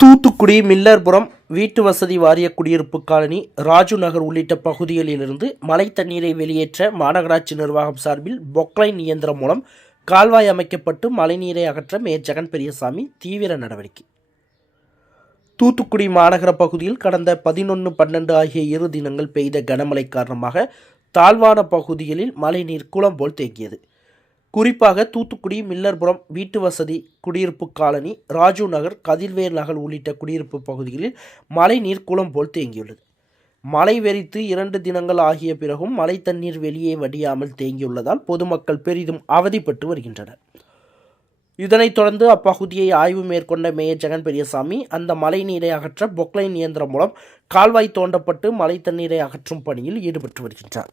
தூத்துக்குடி மில்லர்புரம் வீட்டு வசதி வாரிய குடியிருப்பு காலனி ராஜு நகர் உள்ளிட்ட பகுதிகளிலிருந்து மழை தண்ணீரை வெளியேற்ற மாநகராட்சி நிர்வாகம் சார்பில் பொக்லைன் இயந்திரம் மூலம் கால்வாய் அமைக்கப்பட்டு மழைநீரை அகற்ற மேயர் ஜெகன் பெரியசாமி தீவிர நடவடிக்கை. தூத்துக்குடி மாநகர பகுதியில் கடந்த பதினொன்று பன்னெண்டு ஆகிய இரு தினங்கள் பெய்த கனமழை காரணமாக தாழ்வான பகுதிகளில் மழைநீர் குளம் போல் தேங்கியது. குறிப்பாக தூத்துக்குடி மில்லர்புரம் வீட்டு வசதி குடியிருப்பு காலனி ராஜீவ் நகர் கதிர்வேர் நகர் உள்ளிட்ட குடியிருப்பு பகுதிகளில் மழைநீர் குளம் போல் தேங்கியுள்ளது. மழை வெறித்து இரண்டு தினங்கள் ஆகிய பிறகும் மழை தண்ணீர் வெளியே வடியாமல் தேங்கியுள்ளதால் பொதுமக்கள் பெரிதும் அவதிப்பட்டு வருகின்றனர். இதனைத் தொடர்ந்து அப்பகுதியை ஆய்வு மேற்கொண்ட மேயர் ஜெகன் பெரியசாமி அந்த மழை நீரை அகற்ற பொக்லைன் இயந்திரம் மூலம் கால்வாய் தோண்டப்பட்டு மழை தண்ணீரை அகற்றும் பணியில் ஈடுபட்டு வருகின்றார்.